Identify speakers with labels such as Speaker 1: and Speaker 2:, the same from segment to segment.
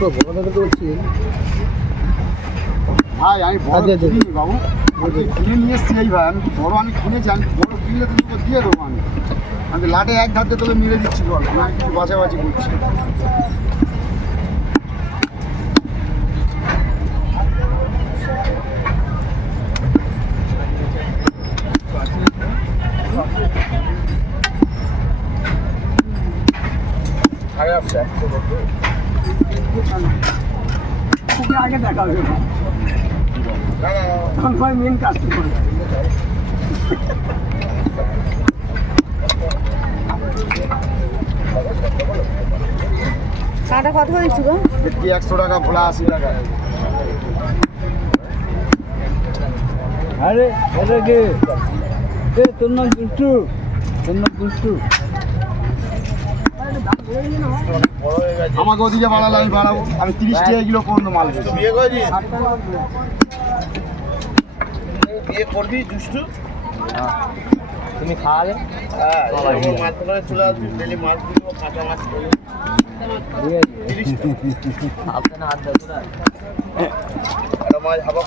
Speaker 1: তো বড় দাদা বলছি।
Speaker 2: ভাই আমি বড়। কিনিনি বাবু। কিনে নিয়ে এসছি এই ভাই আমি বড় আমি কিনেছি আমি বড় কিনলে তো তোকে দিয়ে দেবো আমি। আমি লাটে এক ধার দিয়ে তোকে মেরে দিচ্ছি বল আমি একটু বাছাবাছি করছি।
Speaker 1: আগে দেখা হবে এখন মেন কাস্টমার
Speaker 3: কাটা কত হয়েছিল গো?
Speaker 2: একশো টাকা ভোলা আশি টাকা।
Speaker 1: আরে এটা কে এ তোর নাম দুষ্টু তোর নাম দুষ্টু
Speaker 2: আমাকে ওদিকে বাড়ালে আমি বাড়াবো। আমি তিরিশ টাকা কিলো পর্যন্ত মাল
Speaker 4: বিয়ে করেছিস? বিয়ে করবি দুষ্টু?
Speaker 1: তুমি খাওয়ালে
Speaker 4: হ্যাঁ মাছ ধরে চলে আসবি ডেলি মাছ দিবো কাঁচা মাছ করব
Speaker 1: আপনার হাত দেখো
Speaker 4: মাছ হাবাক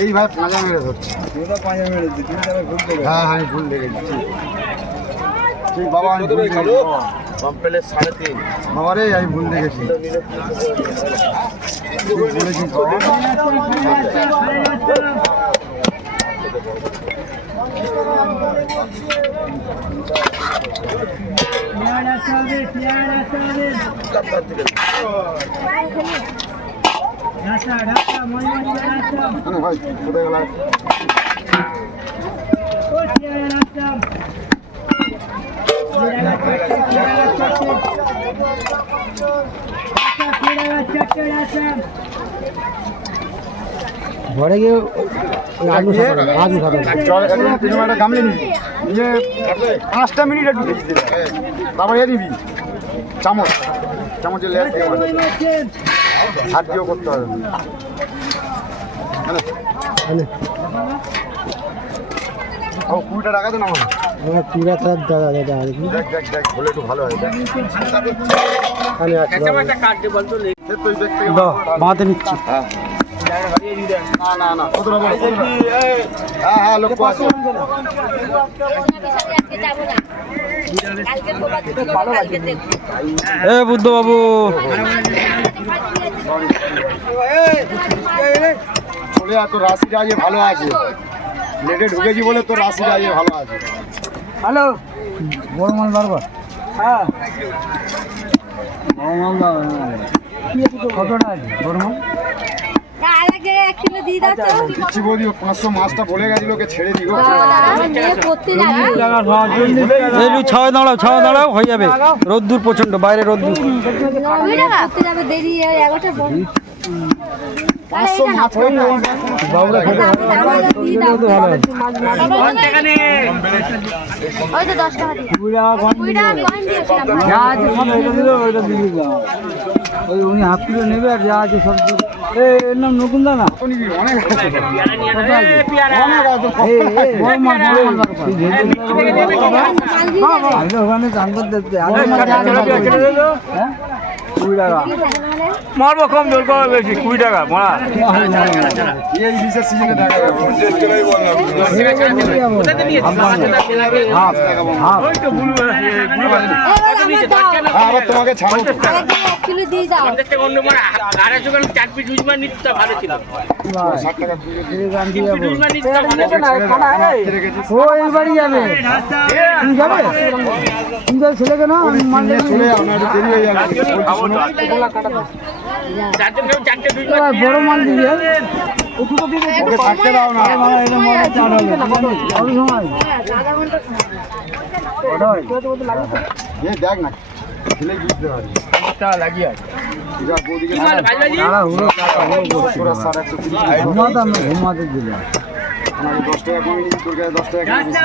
Speaker 2: এই ভাই পাঁজা মেরে ধরছে হ্যাঁ হ্যাঁ আমি ভুল দেখেছি ঠিক। বাবা, আমি ভুল
Speaker 4: সাড়ে তিন
Speaker 2: বাবা রে আমি ভুল দেখেছি। কেন ভাই কোথায় গেল
Speaker 1: ঘরে গিয়ে আলু খাবে
Speaker 2: গামলে নিবি। নিয়ে পাঁচটা মিনিট একটু ভেজে দিবি। তারপরে এ নিবি। চামচ। চামচের লেয়ার দিয়ে মারবি। করতে হবে। ও কুড়িটা টাকা আমার
Speaker 1: দাদা দাদা
Speaker 2: দেখ। দেখ দেখ হলে একটু ভালো হয়
Speaker 1: দাও। বাঁধে নিচ্ছি।
Speaker 2: হ্যাঁ? হ্যাঁ হ্যাঁ লোক
Speaker 1: এ বুদ্ধ বাবু
Speaker 2: চলে আর তোর রাশিটা আজকে ভালো আছে। লেটে ঢুকেছি বলে তোর রাশিটা আজকে ভালো আছে।
Speaker 1: হ্যালো। বড় মাল বারবার। হ্যাঁ। বড় মাল দাও কতটা আছে? বড় মাল
Speaker 2: পাঁচশো মাছটা বলে গেছিল ওকে ছেড়ে দিও
Speaker 1: ছাওয়া দাঁড়াও ছাওয়া দাঁড়াও হয়ে যাবে। রোদ্দুর প্রচণ্ড বাইরে রোদ্দুর।
Speaker 3: দশ টাকা
Speaker 1: ওই উনি হাফ কিলো নেবে আর যা আছে সব এর নাম নকুন দা না
Speaker 2: নিবি অনেক আছে তো।
Speaker 1: কোথায় আছে?
Speaker 2: অনেক আছে
Speaker 1: এই, এই, বড় মাছ, বড় মাছ দরকার। তুই ভেজে দিলে হবে না?
Speaker 3: মাল দিয়ে দাও
Speaker 1: আগে ওখানে চান করতে কুড়ি টাকা।
Speaker 5: মারবো কম জোর কমে বেশি কুড়ি টাকা মারা
Speaker 2: এই ইলিশের সিজনে দেখা যাবে
Speaker 1: হাফ, হাফ।
Speaker 2: আবার তোমাকে ছাড়ো
Speaker 3: কিলো দিয়ে দাও
Speaker 5: চার পিস রুই মাছ নিতে ভালো ছিল
Speaker 1: ভাই,
Speaker 2: ষাট টাকা দিয়ে দে।
Speaker 1: এই গান দিয়ে যাব।
Speaker 5: রুই মাছ নিতে ভালো ছিল
Speaker 2: ছেড়ে দাও, আমার হাতে রেখেছিস।
Speaker 1: ও এইবারই যাবে তুমি যাবে তুমি যাবে ছেলে কেন আমি মাল
Speaker 2: নিয়ে
Speaker 1: দেবো।
Speaker 2: চলে না দেরি হয়ে যাবে।
Speaker 1: বড় মাল দিবি হ্যাঁ?
Speaker 2: ওকে থাকতে দাও না
Speaker 1: বাবা, এটা মজা চাট হবে, ঠিক সময়? কটা হয়?
Speaker 2: এ দেখ না খেলে বুঝতে পারি ঠিক আছে বৌদিকে
Speaker 5: কি মাল ভাই ভাই
Speaker 1: তারা হলো টাকা হলো বসে
Speaker 2: তোরা সাড়ে একশো তিরিশ টাকা।
Speaker 1: ঘুমাতাম না ঘুমাতে দিলাম
Speaker 2: আমাকে দশ টাকা কমে দিচ্ছি, তোর কাছে দশ টাকা কমে দিচ্ছি।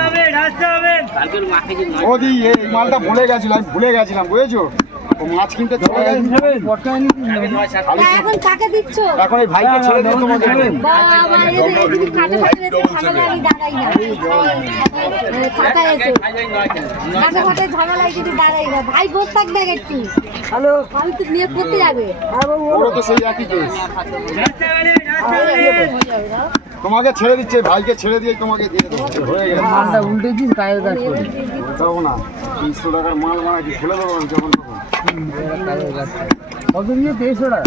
Speaker 5: কালকে ওর মাকে যে নয়
Speaker 2: বৌদি এই মালটা ভুলে গেছিলাম ভুলে গেছিলাম বুঝেছ মাছ কিনতে চলে গেছি।
Speaker 3: এখন কাকে দিচ্ছ?
Speaker 2: এখন এই ভাইকে ছেড়ে তোমাকে
Speaker 3: বাবা এই যে কাকে ফাটে ঝামেলা আমি দাঁড়াই না। কাকা এসে
Speaker 5: ভাই ভাই নয় কেন
Speaker 3: কাকে ফাটে ঝামেলা কিন্তু দাঁড়াই না ভাই বস থাকবে একটু।
Speaker 1: হ্যালো।
Speaker 3: আমি তো নিয়ে করতে যাবে।
Speaker 2: ওরও তো সেই একই কেস তোমাকে ছেড়ে দিচ্ছে ভাইকে ছেড়ে দিয়ে তোমাকে দিয়ে দিচ্ছে হয়ে গেছে
Speaker 1: মালটা করে
Speaker 2: যাব না। তিনশো টাকার মাল বানাচ্ছি খুলে দেবো যখন তখন
Speaker 1: কাজের কাজ করে। কত দিয়ে তেইশশো টাকা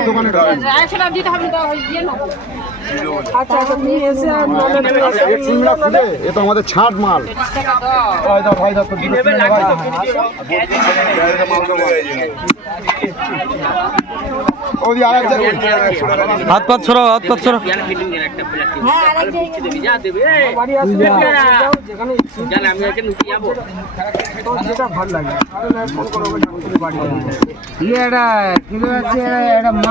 Speaker 2: দোকানে আমাদের ছাট মাল। তো জায়গায়
Speaker 1: হাত পাত ছড়াও হাত পাত ছড়াও।
Speaker 3: হ্যাঁ,
Speaker 5: ভালো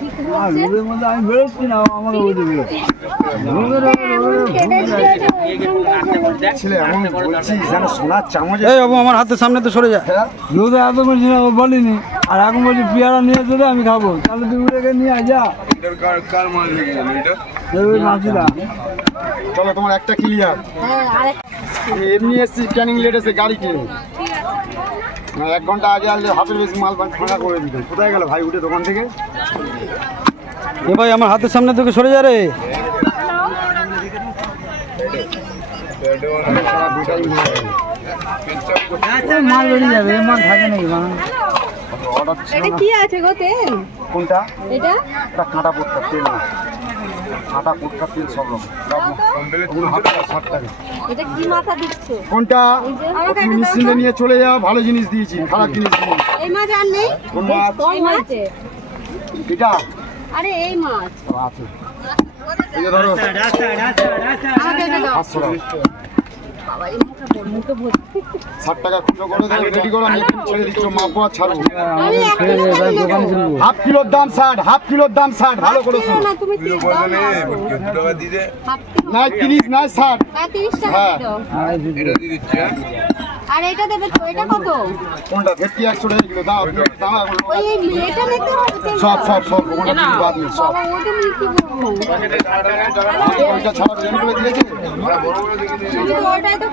Speaker 1: রোদের মধ্যে আমি বেরোচ্ছি না আমাকে বলতে আমার হাতের সামনে তো সরে যায় রোদে এত বলছি না ও বলিনি। আর এখন বলছি পেয়ারা নিয়ে চলে আমি খাব। তাহলে তুই উড়ে নিয়ে আয় যা।
Speaker 2: চলো তোমার একটা ক্লিয়ার এমনি এসছি ক্যানিং লেট এসে গাড়ি কিনে। না এক ঘণ্টা আগে আসলে হাতের বেশি মাল ফাঁকা করে দিত। কোথায় গেল ভাই উঠে দোকান থেকে?
Speaker 1: এ ভাই আমার হাতের সামনে থেকে সরে যা রে।
Speaker 2: গেল।
Speaker 1: মাল বেরিয়ে যাবে মাল থাকে নাকি
Speaker 3: এটা কি আছে গো তেল?
Speaker 2: কোনটা?
Speaker 3: এটা?
Speaker 2: কাঁটা পোটকার তেল না। কাঁটা পোটকার তেল সব রকম। কোনটা? নিশ্চিন্তে নিয়ে চলে যাও ভালো জিনিস দিয়েছি খারাপ জিনিস
Speaker 3: মাছে
Speaker 2: এটা।
Speaker 3: আরে এই মাছ।
Speaker 2: ও, আছে
Speaker 3: বাবা এই মুখটা বড় মুখটা ভর্তি
Speaker 2: ষাট টাকা খুচরো করে দেবে রেডি করো আমি ছেড়ে দিচ্ছি মাপ আর ছাড়বো। হাফ কিলোর দাম ষাট হাফ কিলোর দাম ষাট ভালো করে শোনো।
Speaker 3: না তুমি তিরিশ দাও না হাফ কিলো।
Speaker 2: নাই তিরিশ নাই ষাট।
Speaker 3: হ্যাঁ তিরিশ টাকা
Speaker 2: হ্যাঁ।
Speaker 3: আর এটা দেবে তো এটা কত?
Speaker 2: কোনটা? ভেটকি একশো টাকা কিলো দাও
Speaker 3: ওই এটা নিতে হবে
Speaker 2: সব সব সব বাদ নেই সব।
Speaker 3: বাবা ওটা নিয়ে কি করব
Speaker 2: ওইটা ছাড়া রেন করে দিয়েছে?
Speaker 3: কিন্তু ওটাই তো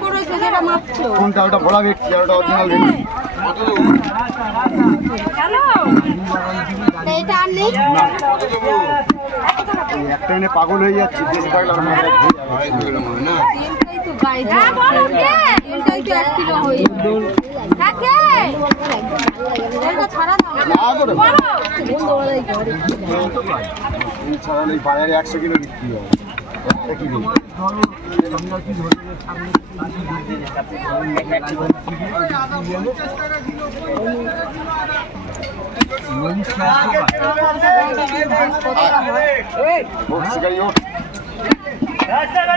Speaker 3: মাপছো
Speaker 2: কোনটা? ওটা ভোলা ভেটকি আর ওটা অরিজিনাল ভেটকি।
Speaker 3: তা এটা আর নেই?
Speaker 2: একটা পাগল হয়ে যাচ্ছে দেশে
Speaker 3: হয়ে
Speaker 2: না? ছাড়ালে বাজারে একশো কিলো বিক্রি হবে একটা